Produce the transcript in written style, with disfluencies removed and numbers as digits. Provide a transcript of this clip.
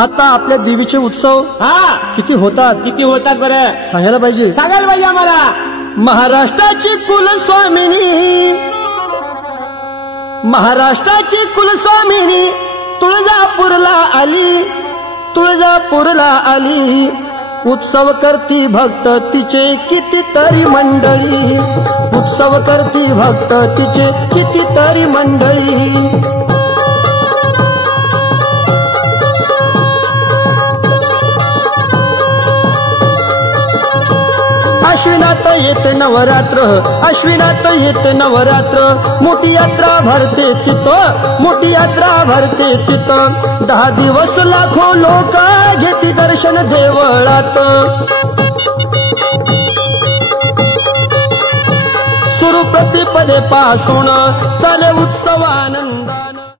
आता आपल्या देवीचे उत्सव किती होतात बरं सांगायला पाहिजे आम्हाला. महाराष्ट्राची कुलस्वामिनी, महाराष्ट्राची कुलस्वामिनी तुळजापूरला आली. उत्सव करती भक्त तिचे कितीतरी मंडळी, उत्सव करती भक्त तिचे कितीतरी मंडळी. अश्विनात येते नवरात्र, अश्विनात येते नवरात्र. मोठी यात्रा भरते तिथं, मोठी यात्रा भरते तिथं. 10 दिवस लाखो लोक घेती दर्शन देवळात. सुरू प्रतिपदे पासून चाले उत्सव आनंद.